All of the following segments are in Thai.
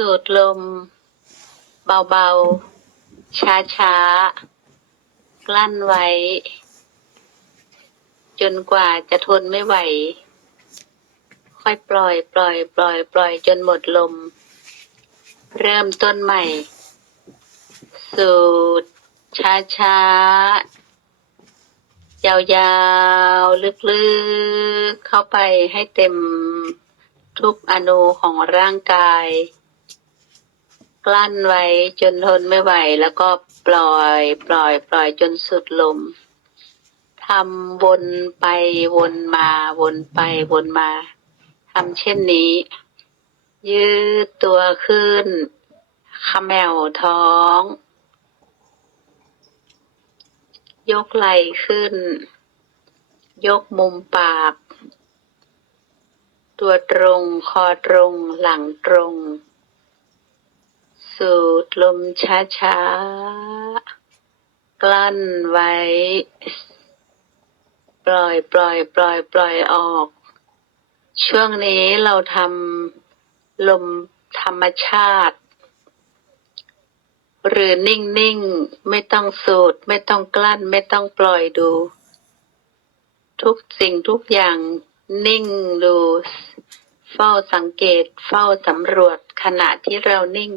สูดลม เบาๆ ช้าๆ กลั้นไว้ จนกว่าจะทนไม่ไหว ค่อยปล่อย ปล่อย ปล่อย ปล่อย จนหมดลม เริ่มต้นใหม่ สูด ช้าๆยาวๆ ลึกๆ เข้าไปให้เต็มทุกอนูของร่างกาย กลั้นไว้จนทนไม่ไหว แล้วก็ปล่อย ปล่อย ปล่อยจนสุดลมทำวนไปวนมาวนไปวนมาทำเช่นนี้ ยืดตัวขึ้นเขมวท้อง ยกไหล่ขึ้น ยกมุมปาก ตัวตรงคอตรงหลังตรง สูดลมช้าๆ กลั้นไว้ ปล่อยปล่อยปล่อยปล่อยออก ช่วงนี้เราทำลมธรรมชาติ หรือนิ่งๆ ไม่ต้องสูด ไม่ต้องกลั้น ไม่ต้องปล่อยดู ทุกสิ่งทุกอย่างนิ่งดูเฝ้าสังเกตเฝ้าสำรวจขณะที่เรานิ่ง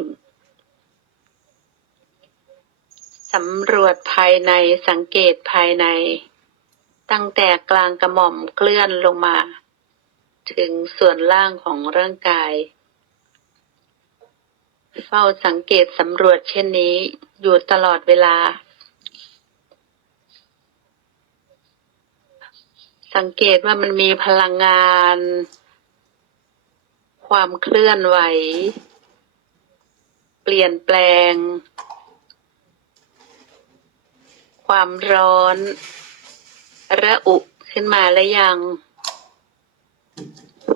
สำรวจภายในสังเกตภายใน ตั้งแต่กลางกระหม่อมเคลื่อนลงมา ถึงส่วนล่างของร่างกาย เฝ้าสังเกตสำรวจเช่นนี้อยู่ตลอดเวลา สังเกตว่ามันมีพลังงาน ความเคลื่อนไหว เปลี่ยนแปลง ความร้อน ระอุขึ้นมาแล้วยัง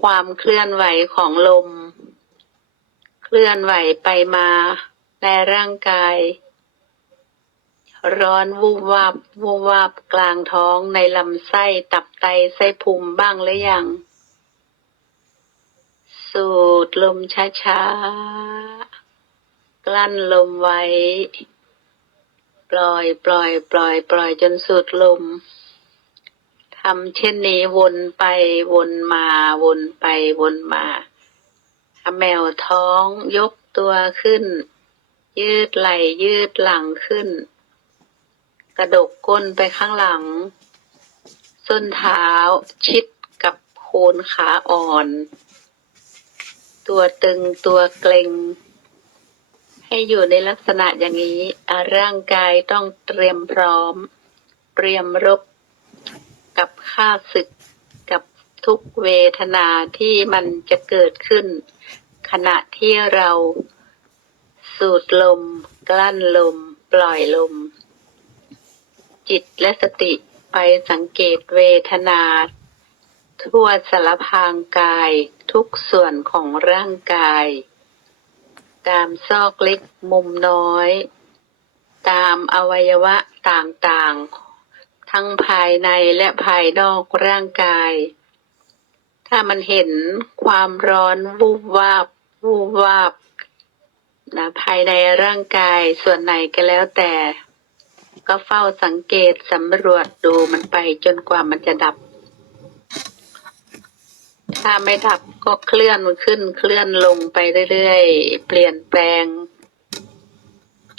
ความเคลื่อนไหวของลม เคลื่อนไหวไปมาในร่างกาย ร้อนวูบวาบวูบวาบกลางท้องในลำไส้ตับไตไส้พุงบ้างหรือยัง สูดลมช้าๆ กลั้นลมไว้ ปล่อย ปล่อย ปล่อย ปล่อยจนสุดลมทำเช่นนี้วนไปวนมาวนไปวนมาแมวท้องยกตัวขึ้น ยืดไหล่ยืดหลังขึ้น กระดกก้นไปข้างหลัง ส้นเท้าชิดกับโคนขาอ่อน ตัวตึงตัวเกร็ง ให้อยู่ในลักษณะอย่างนี้ร่างกายต้องเตรียมพร้อม เตรียมรบกับข้าศึกกับทุกเวทนาที่มันจะเกิดขึ้น ขณะที่เราสูดลม กลั้นลม ปล่อยลม จิตและสติไปสังเกตเวทนา ทั่วสารพางกายทุกส่วนของร่างกาย ตามซอกเล็กมุมน้อย ตามอวัยวะต่างๆ ทั้งภายในและภายนอกร่างกาย ถ้ามันเห็นความร้อนวูบวาบวูบวาบนะภายในร่างกายส่วนไหนก็แล้วแต่ ก็เฝ้าสังเกตสำรวจดูมันไปจนกว่ามันจะดับ ถ้าไม่ดับก็เคลื่อนมันขึ้นเคลื่อนลงไปเรื่อยๆ เปลี่ยนแปลง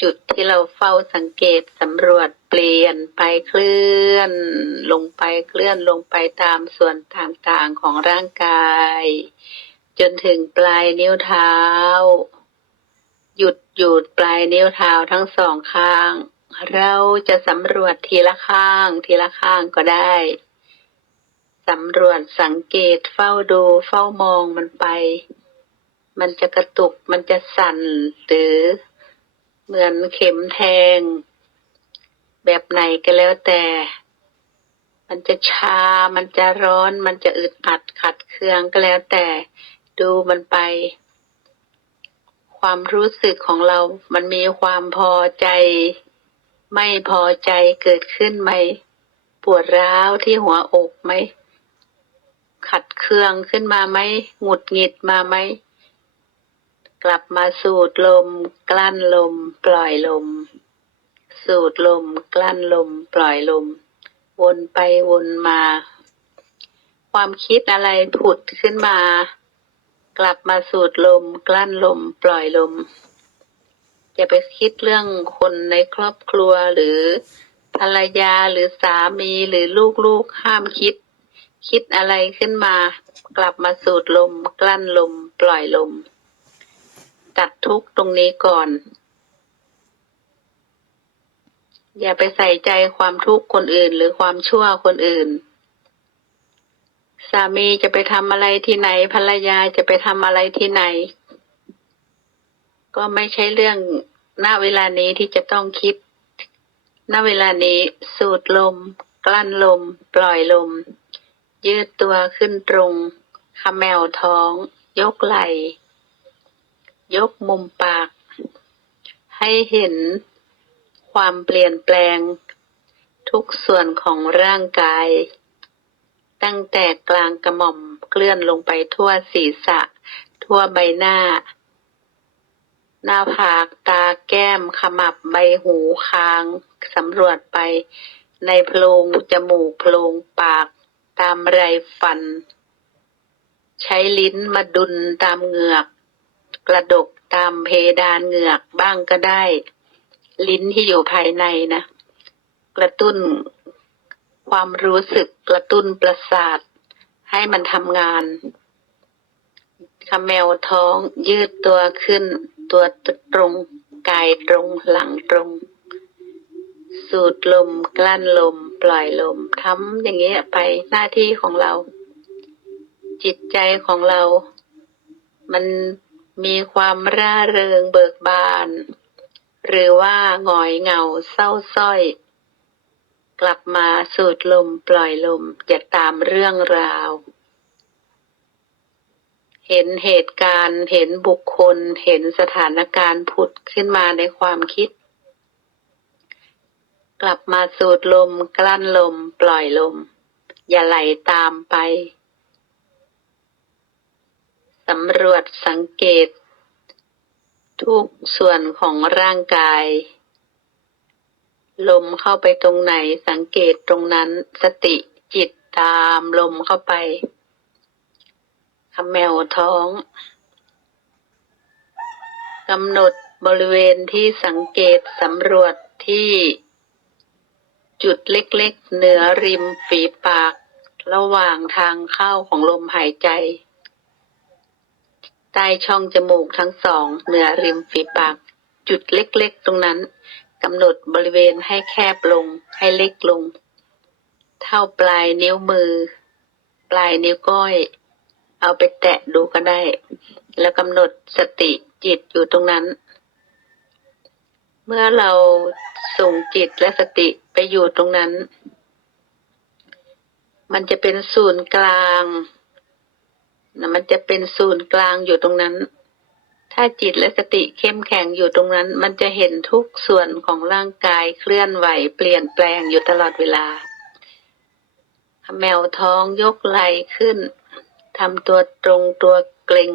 จุดที่เราเฝ้าสังเกตสำรวจเปลี่ยนไปเคลื่อน ลงไปเคลื่อนลงไปตามส่วนต่างๆของร่างกาย จนถึงปลายนิ้วเท้า หยุดหยุดปลายนิ้วเท้าทั้งสองข้าง เราจะสำรวจทีละข้างทีละข้างก็ได้ สำรวจสังเกตเฝ้าดูเฝ้ามองมันไป มันจะกระตุกมันจะสั่น หรือเหมือนเข็มแทง แบบไหนก็แล้วแต่ มันจะชา มันจะร้อน มันจะอึดอัดขัดเคืองก็แล้วแต่ดูมันไป ความรู้สึกของเรา มันมีความพอใจ ไม่พอใจเกิดขึ้นไหม ปวดร้าวที่หัวอกไหม ขัดเคืองขึ้นมาไหมหงุดหงิดมาไหม กลับมาสูดลม กลั้นลม ปล่อยลม สูดลม กลั้นลม ปล่อยลม วนไปวนมา ความคิดอะไรผุดขึ้นมา กลับมาสูดลม กลั้นลม ปล่อยลมอย่าไปคิดเรื่องคนในครอบครัวหรือภรรยาหรือสามีหรือลูกๆห้ามคิด คิดอะไรขึ้นมา กลับมาสูดลม กลั้นลม ปล่อยลม ตัดทุกตรงนี้ก่อน อย่าไปใส่ใจความทุกข์คนอื่น หรือความชั่วคนอื่น สามีจะไปทำอะไรที่ไหน ภรรยาจะไปทำอะไรที่ไหน ก็ไม่ใช่เรื่องณเวลานี้ที่จะต้องคิด ณ เวลานี้สูดลม กลั้นลม ปล่อยลม ยืดตัวขึ้นตรงขมแมวท้อง ยกไหล่ ยกมุมปาก ให้เห็นความเปลี่ยนแปลง ทุกส่วนของร่างกาย ตั้งแต่กลางกระหม่อมเคลื่อนลงไปทั่วศีรษะ ทั่วใบหน้า หน้าผากตาแก้มขมับใบหูคางสำรวจไปในโพรงจมูกโพรงปาก ตามไรฟัน ใช้ลิ้นมาดุนตามเหงือก กระดกตามเพดานเหงือกบ้างก็ได้ ลิ้นที่อยู่ภายในนะ กระตุ้นความรู้สึกกระตุ้นประสาท ให้มันทำงานขมแมวท้องยืดตัวขึ้น ตัวตรงกายตรงหลังตรง สูดลม กลั้นลม ปล่อยลมทำอย่างเงี้ยไปหน้าที่ของเรา จิตใจของเรา มันมีความร่าเริงเบิกบาน หรือว่าหงอยเหงาเศร้าส้อย กลับมาสูดลม ปล่อยลมอย่าตามเรื่องราว เห็นเหตุการณ์ เห็นบุคคล เห็นสถานการณ์ผุดขึ้นมาในความคิด กลับมาสูดลมกลั้นลม ปล่อยลม อย่าไหลตามไป สำรวจสังเกต ทุกส่วนของร่างกาย ลมเข้าไปตรงไหนสังเกตตรงนั้นสติจิตตามลมเข้าไปขมแมวท้องกำหนดบริเวณที่สังเกตสำรวจที่ จุดเล็กๆ เหนือริมฝีปาก ระหว่างทางเข้าของลมหายใจ ใต้ช่องจมูกทั้งสอง เหนือริมฝีปาก จุดเล็กๆ ตรงนั้นกำหนดบริเวณให้แคบลง ให้เล็กลง เท่าปลายนิ้วมือ ปลายนิ้วก้อย เอาไปแตะดูก็ได้ แล้วกำหนดสติจิตอยู่ตรงนั้น เมื่อเราส่งจิตและสติ ไปอยู่ตรงนั้น มันจะเป็นศูนย์กลางนะมันจะเป็นศูนย์กลางอยู่ตรงนั้น ถ้าจิตและสติเข้มแข็งอยู่ตรงนั้น มันจะเห็นทุกส่วนของร่างกายเคลื่อนไหว เปลี่ยนแปลงอยู่ตลอดเวลา แมวท้องยกไหล่ขึ้นทำตัวตรงตัวเกร็ง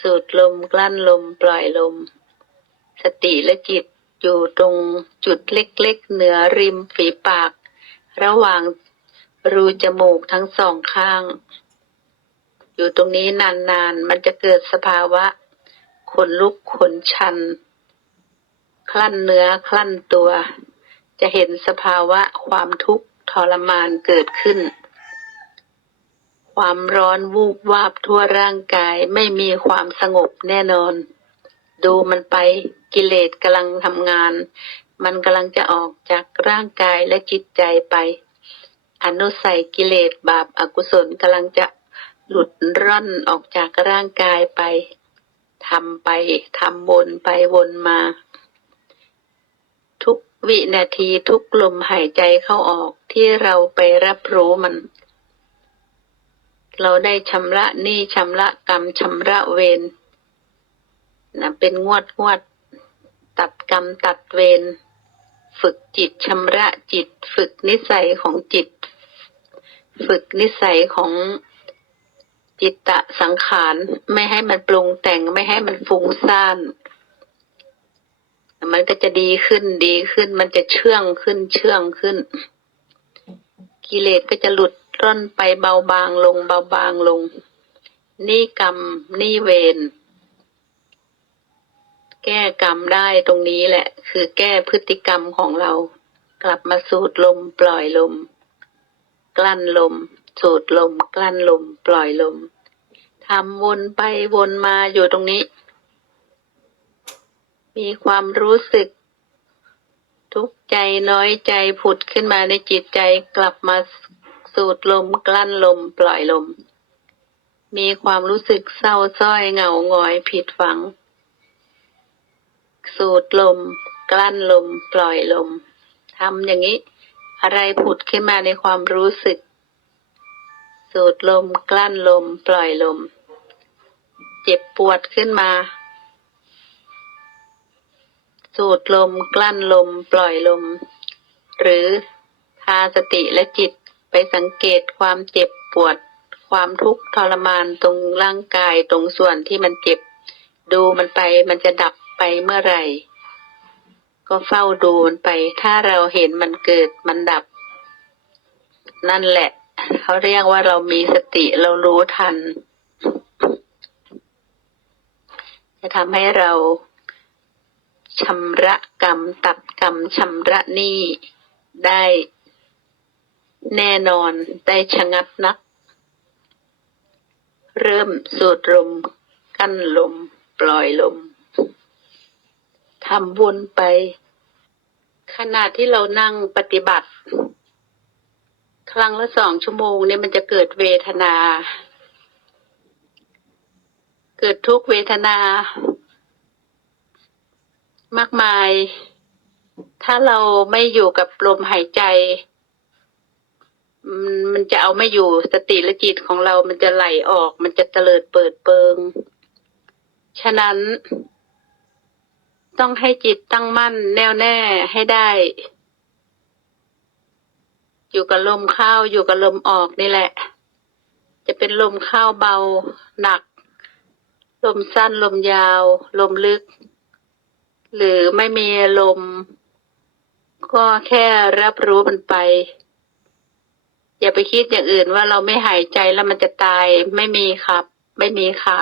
สูดลมกลั้นลมปล่อยลม สติและจิต อยู่ตรงจุดเล็กๆ เหนือริมฝีปาก ระหว่างรูจมูกทั้งสองข้าง อยู่ตรงนี้นานๆ มันจะเกิดสภาวะขนลุกขนชัน คลั่นเนื้อคลั่นตัว จะเห็นสภาวะความทุกข์ทรมานเกิดขึ้น ความร้อนวูบวาบทั่วร่างกายไม่มีความสงบแน่นอน ดูมันไปกิเลสกำลังทำงาน มันกำลังจะออกจากร่างกายและจิตใจไป อนุสัยกิเลสบาปอากุศลกำลังจะหลุดร่อนออกจากร่างกายไปทำไปทำวนไปวนมา ทุกวินาทีทุกลมหายใจเข้าออกที่เราไปรับรู้มัน เราได้ชำระหนี้ชำระกรรมชำระเวร นะเป็นงวดงวด ตัดกรรมตัดเวรฝึกจิตชำระจิต ฝึกนิสัยของจิต ฝึกนิสัยของจิตตะสังขารไม่ให้มันปรุงแต่งไม่ให้มันฟุ้งซ่านมันก็จะดีขึ้นดีขึ้น มันจะเชื่องขึ้นเชื่องขึ้น กิเลสก็จะหลุดร่อนไปเบาบางลงเบาบางลง นี่กรรม นี่เวร แก้กรรมได้ตรงนี้แหละ คือแก้พฤติกรรมของเรา กลับมาสูดลมปล่อยลม กลั้นลม สูดลม กลั้นลม ปล่อยลมทำวนไปวนมาอยู่ตรงนี้ มีความรู้สึก ทุกข์ใจน้อยใจผุดขึ้นมาในจิตใจกลับมาสูดลม กลั้นลม ปล่อยลม มีความรู้สึกเศร้าส้อยเหงาหงอยผิดฝัง สูดลม กลั้นลม ปล่อยลมทำอย่างนี้ อะไรผุดขึ้นมาในความรู้สึก สูดลม กลั้นลม ปล่อยลม เจ็บปวดขึ้นมา สูดลม กลั้นลม ปล่อยลม หรือพาสติและจิตไปสังเกตความเจ็บปวด ความทุกข์ทรมานตรงร่างกายตรงส่วนที่มันเจ็บ ดูมันไปมันจะดับ ไปเมื่อไหร่ ก็เฝ้าดูมันไป ถ้าเราเห็นมันเกิดมันดับ นั่นแหละ เขาเรียกว่าเรามีสติเรารู้ทัน จะทำให้เราชำระกรรมตัดกรรมชำระหนี้ได้แน่นอนได้ชะงัดนัก เริ่มสูดลม กั้นลม ปล่อยลม ทำวนไปขณะที่เรานั่งปฏิบัติ ครั้งละสองชั่วโมงเนี่ยมันจะเกิดเวทนา เกิดทุกเวทนามากมาย ถ้าเราไม่อยู่กับลมหายใจ มันมันจะเอาไม่อยู่สติและจิตของเรา มันจะไหลออก มันจะเตลิดเปิดเปิง ฉะนั้น ต้องให้จิตตั้งมั่นแน่วแน่ให้ได้ อยู่กับลมเข้าอยู่กับลมออกนี่แหละ จะเป็นลมเข้าเบา หนัก ลมสั้นลมยาว ลมลึก หรือไม่มีลม ก็แค่รับรู้มันไป อย่าไปคิดอย่างอื่นว่าเราไม่หายใจแล้วมันจะตายไม่มีครับ ไม่มีค่ะ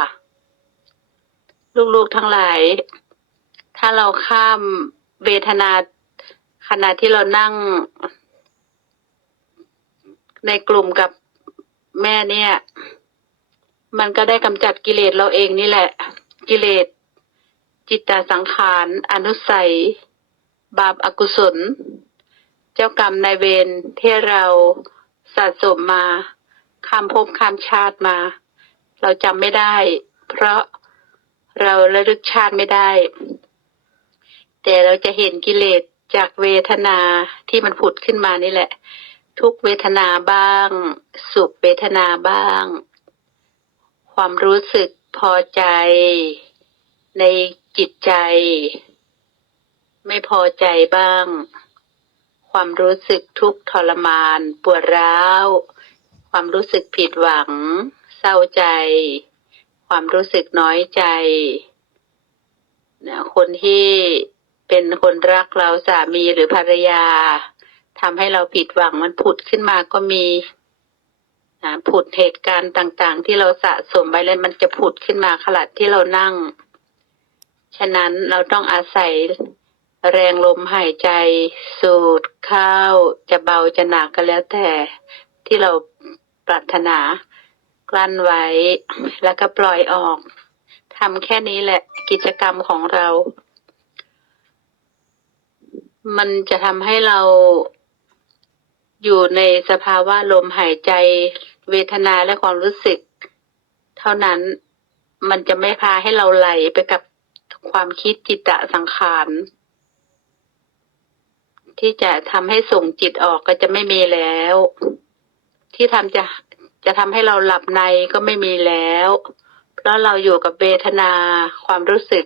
ลูกๆทั้งหลาย ถ้าเราข้ามเวทนาขณะที่เรานั่งในกลุ่มกับแม่เนี่ย มันก็ได้กำจัดกิเลสเราเองนี่แหละ กิเลส จิตตสังขาร อนุสัย บาปอากุศล เจ้ากรรมนายเวรที่เราสะสมมาข้ามภพข้ามชาติมา เราจำไม่ได้ เพราะเราระลึกชาติไม่ได้ แต่เราจะเห็นกิเลสจากเวทนาที่มันผุดขึ้นมานี่แหละ ทุกเวทนาบ้าง สุขเวทนาบ้าง ความรู้สึกพอใจ ในจิตใจ ไม่พอใจบ้าง ความรู้สึกทุกข์ทรมาน ปวดร้าว ความรู้สึกผิดหวัง เศร้าใจ ความรู้สึกน้อยใจนะคนที่ เป็นคนรักเราสามีหรือภรรยาทำให้เราผิดหวังมันผุดขึ้นมาก็มีนะผุดเหตุการณ์ต่างๆ ที่เราสะสมไปแล้วมันจะผุดขึ้นมาขณะที่เรานั่ง ฉะนั้นเราต้องอาศัยแรงลมหายใจ สูดเข้าจะเบาจะหนักก็แล้วแต่ที่เราปรารถนากลั้นไว้แล้วก็ปล่อยออกทำแค่นี้แหละกิจกรรมของเรา มันจะทำให้เราอยู่ในสภาวะลมหายใจ เวทนาและความรู้สึก เท่านั้นมันจะไม่พาให้เราไหลไปกับความคิดจิตตะสังขารที่จะทำให้ส่งจิตออกก็จะไม่มีแล้ว ที่ทำจะจะทำให้เราหลับในก็ไม่มีแล้ว เพราะเราอยู่กับเวทนาความรู้สึก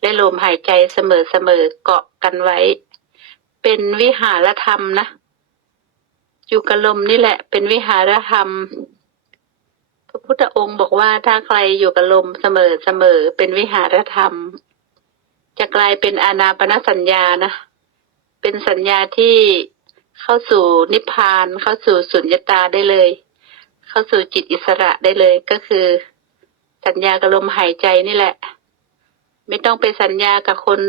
และลมหายใจเสมอๆเกาะกันไว้ เป็นวิหารธรรมนะ อยู่กับลมนี่แหละ เป็นวิหารธรรม พระพุทธองค์บอกว่าถ้าใครอยู่กับลมเสมอเสมอเป็นวิหารธรรม จะกลายเป็นอานาปนสัญญานะ เป็นสัญญาที่เข้าสู่นิพพาน เข้าสู่สุญญตาได้เลย เข้าสู่จิตอิสระได้เลยก็คือ สัญญากับลมหายใจนี่แหละ ไม่ต้องไปสัญญากับคน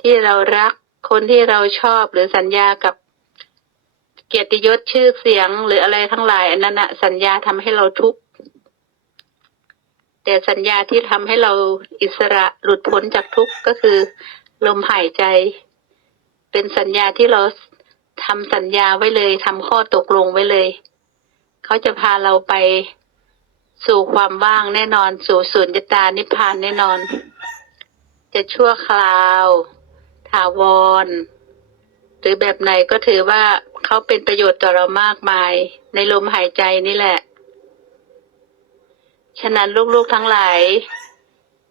ที่เรารัก คนที่เราชอบหรือสัญญากับเกียรติยศชื่อเสียงหรืออะไรทั้งหลายอันนั้นนะสัญญาทำให้เราทุกข์แต่สัญญาที่ทำให้เราอิสระหลุดพ้นจากทุกข์ก็คือ ลมหายใจ เป็นสัญญาที่เราทำสัญญาไว้เลยทำข้อตกลงไว้เลย เขาจะพาเราไปสู่ความว่างแน่นอน สู่สุญญตานิพพานแน่นอน จะชั่วคราว ถาวร หรือแบบไหนก็ถือว่าเขาเป็นประโยชน์ต่อเรามากมาย ในลมหายใจนี่แหละ ฉะนั้นลูกๆทั้งหลาย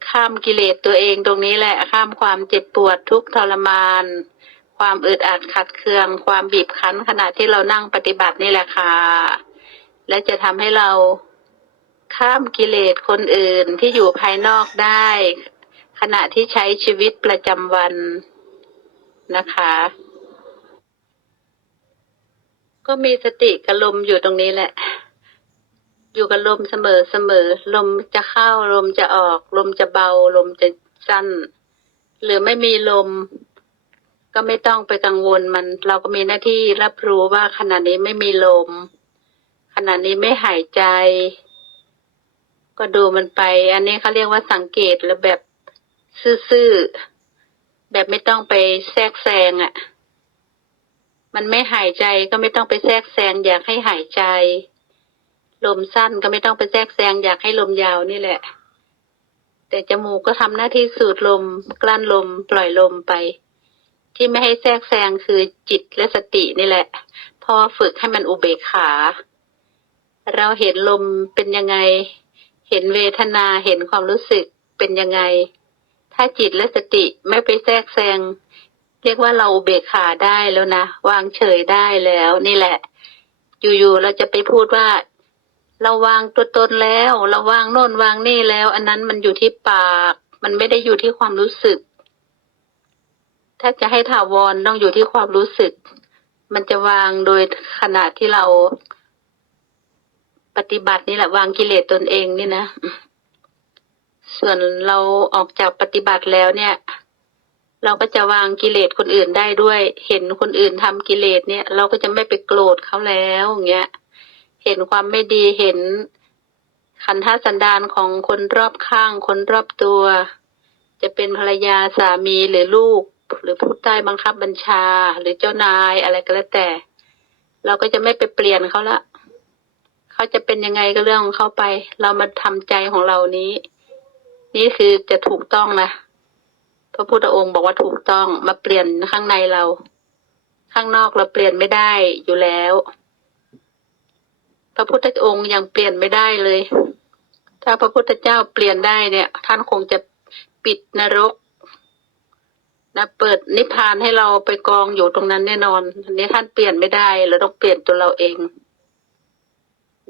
ข้ามกิเลสตัวเองตรงนี้แหละ ข้ามความเจ็บปวดทุกทรมาน ความอึดอัดขัดเคือง ความบีบคั้นขณะที่เรานั่งปฏิบัตินี่แหละค่ะ และจะทำให้เราข้ามกิเลสคนอื่นที่อยู่ภายนอกได้ ขณะที่ใช้ชีวิตประจำวัน นะคะ ก็มีสติกับลมอยู่ตรงนี้แหละ อยู่กับลมเสมอเสมอ ลมจะเข้าลมจะออก ลมจะเบา ลมจะสั้น หรือไม่มีลม ก็ไม่ต้องไปกังวลมัน เราก็มีหน้าที่รับรู้ว่าขณะนี้ไม่มีลม ขณะนี้ไม่หายใจ ก็ดูมันไป อันนี้เขาเรียกว่าสังเกตแล้วแบบซื่อๆ แบบไม่ต้องไปแทรกแซงอะ่ะ มันไม่หายใจก็ไม่ต้องไปแทรกแซงอยากให้หายใจ ลมสั้นก็ไม่ต้องไปแทรกแซงอยากให้ลมยาวนี่แหละ แต่จมูกก็ทำหน้าที่สูดลม กลั้นลม ปล่อยลมไป ที่ไม่ให้แทรกแซงคือจิตและสตินี่แหละพราะว่าฝึกให้มันอุเบกขา เราเห็นลมเป็นยังไง เห็นเวทนาเห็นความรู้สึกเป็นยังไง ถ้าจิตและสติไม่ไปแทรกแซงเรียกว่าเราเบกขาได้แล้วนะ วางเฉยได้แล้ว นี่แหละ อยู่ๆเราจะไปพูดว่า เราวางตัวตนแล้ว เราวางโน่นวางนี่แล้ว อันนั้นมันอยู่ที่ปาก มันไม่ได้อยู่ที่ความรู้สึก ถ้าจะให้ถาวรต้องอยู่ที่ความรู้สึก มันจะวางโดยขณะที่เรา ปฏิบัตินี่แหละ วางกิเลสตนเองนี่นะ ส่วนเราออกจากปฏิบัติแล้วเนี่ย เราก็จะวางกิเลสคนอื่นได้ด้วย เห็นคนอื่นทำกิเลสเนี่ย เราก็จะไม่ไปโกรธเขาแล้วอย่างเงี้ยเห็นความไม่ดีเห็นขันธสันดานของคนรอบข้างคนรอบตัว จะเป็นภรรยาสามีหรือลูก หรือผู้ใต้บังคับบัญชา หรือเจ้านายอะไรก็แล้วแต่ เราก็จะไม่ไปเปลี่ยนเขาละเขาจะเป็นยังไงก็เรื่องของเขาไป เรามาทำใจของเรานี้ นี่คือจะถูกต้องนะพระพุทธองค์บอกว่าถูกต้องมาเปลี่ยนข้างในเรา ข้างนอกเราเปลี่ยนไม่ได้อยู่แล้ว พระพุทธองค์ยังเปลี่ยนไม่ได้เลย ถ้าพระพุทธเจ้าเปลี่ยนได้เนี่ย ท่านคงจะปิดนรกนะเปิดนิพพานให้เราไปกองอยู่ตรงนั้นแน่นอนอันนี้ท่านเปลี่ยนไม่ได้เราต้องเปลี่ยนตัวเราเอง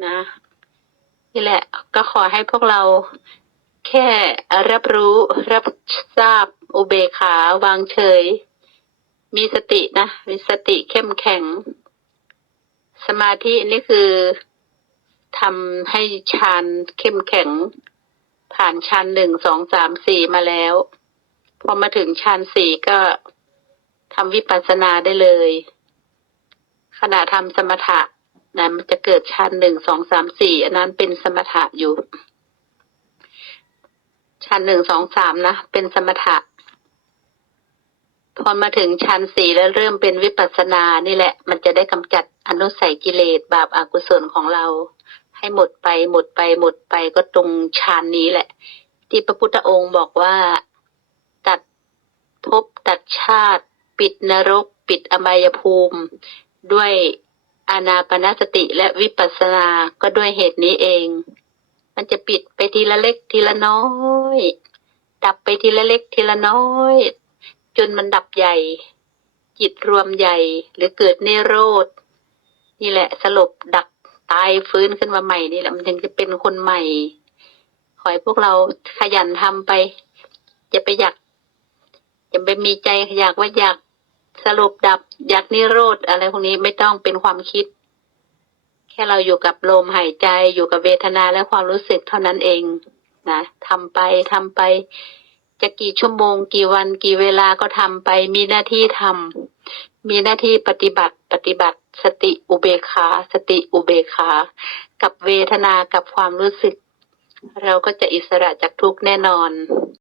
นะ นี่แหละ ก็ขอให้พวกเรา แค่รับรู้รับทราบอุเบกขาวางเฉย มีสตินะ มีสติเข้มแข็ง สมาธินี่คือทำให้ฌานเข้มแข็ง ผ่านฌานหนึ่งสองสามสี่มาแล้ว พอมาถึงฌานสี่ก็ทำวิปัสสนาได้เลย ขณะทำสมถะนะมันจะเกิดฌานหนึ่งสองสามสี่อันนั้นเป็นสมถะอยู่ ชั้นหนึ่งสองสามนะ เป็นสมถะ พอมาถึงชั้นสี่แล้วเริ่มเป็นวิปัสสนานี่แหละ มันจะได้กำจัดอนุสัยกิเลสบาปอากุศลของเรา ให้หมดไป หมดไปหมดไปก็ตรงฌานนี้แหละ ที่พระพุทธองค์บอกว่าตัดภพตัดชาติ ปิดนรก ปิดอบายภูมิ ด้วยอานาปนาสติและวิปัสสนา ก็ด้วยเหตุนี้เอง มันจะปิดไปทีละเล็กทีละน้อย ดับไปทีละเล็กทีละน้อย จนมันดับใหญ่ จิตรวมใหญ่ หรือเกิดเนโรธนี่แหละสลบดับตายฟื้นขึ้นมาใหม่นี่แหละมันถึงจะเป็นคนใหม่ ขอให้พวกเราขยันทำไปอย่าไปอยากอย่าไปมีใจอยากว่าอยากสรุปดับ อยากนิโรธอะไรพวกนี้ไม่ต้องเป็นความคิด แค่เราอยู่กับลมหายใจอยู่กับเวทนาและความรู้สึกเท่านั้นเองนะทำไปทำไป จะกี่ชั่วโมง กี่วันกี่เวลาก็ทำไป มีหน้าที่ทำมีหน้าที่ปฏิบัติปฏิบัติ สติอุเบกขาสติอุเบกขา กับเวทนากับความรู้สึก เราก็จะอิสระจากทุกแน่นอน